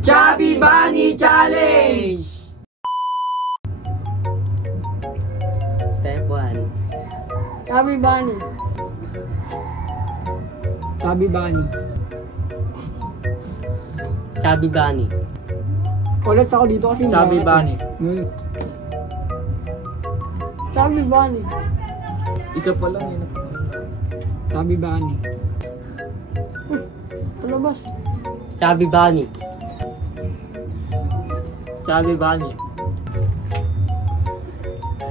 Chubby Bunny Challenge! Step 1. Chubby Bunny. Chubby Bunny. Chubby Bunny. Ulit ako dito kasi Chubby Bunny. Chubby Bunny. Isa pa lang yun. Chubby Bunny. Palabas. Chubby Bunny. Chubby Bunny.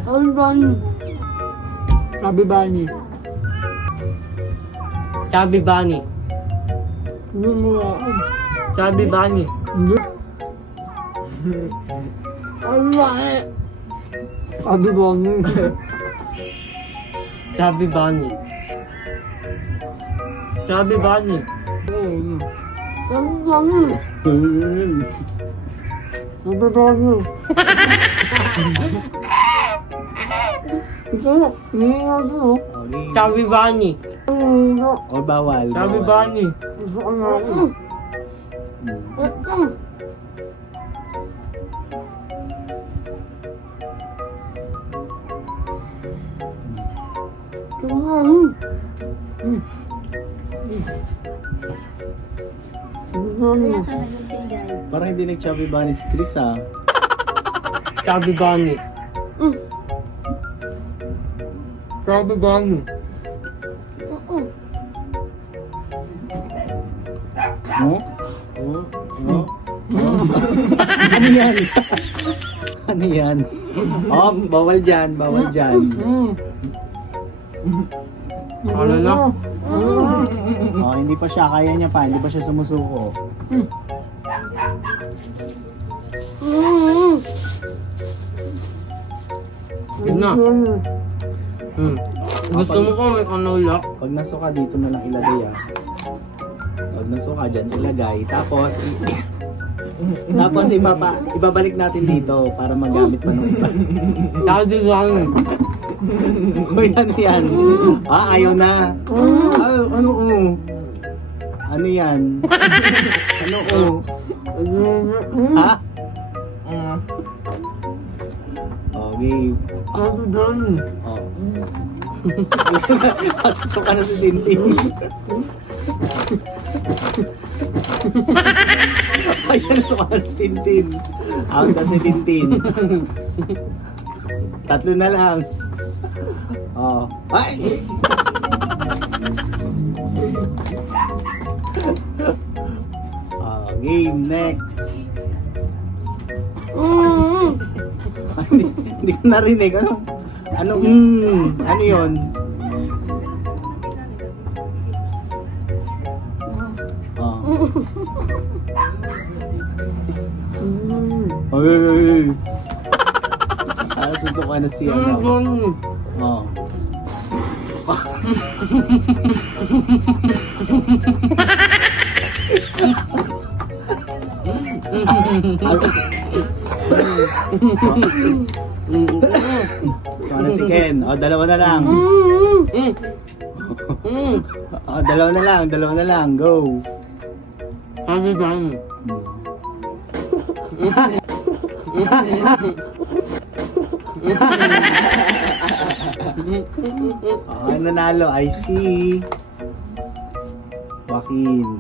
Chubby Bunny. Chubby Bunny. Chubby Bunny. Hindi mo ako. Chubby Bunny. Hindi. Chubby Bunny. Chubby Bunny. Chubby Bunny. Chubby Bunny. Chubby Bunny. Chubby Bunny. Ito. Chubby Bunny. O bawal. Chubby Bunny. Gusto ko na ako. Parang hindi nag-Chubby Bunny si Chris ah. Chubby Bunny. Chubby Bunny. Ano yan? Ano yan? Oh, bawal dyan, bawal dyan. Ano na? Oh, hindi pa siya, kaya niya pa, hindi pa siya sumusuko. Yun na. Gusto mo ko may kanulak? Pag nasuka dito na lang ilagay ah. Pag nasuka dyan ilagay, tapos tapos ibabalik natin dito para magamit pa nung iba. Chubby Bunny. Uy, ano yan? Ah, ayaw na. Ano Ano yan? Ano Ha? Okay. Chubby Bunny. Oh. Pasusuka na si Tintin. Ayan, nasuka na si Tintin. Out na si Tintin. Tatlo na lang. Oh. Ay! Game next. Hindi ko narinig. Ano yun? Ay. Susuka na siya. Oh. So ano si Ken? O, dalawa na lang. O, dalawa na lang. Go. Chubby Bunny. Nanalo, I see. Joaquin.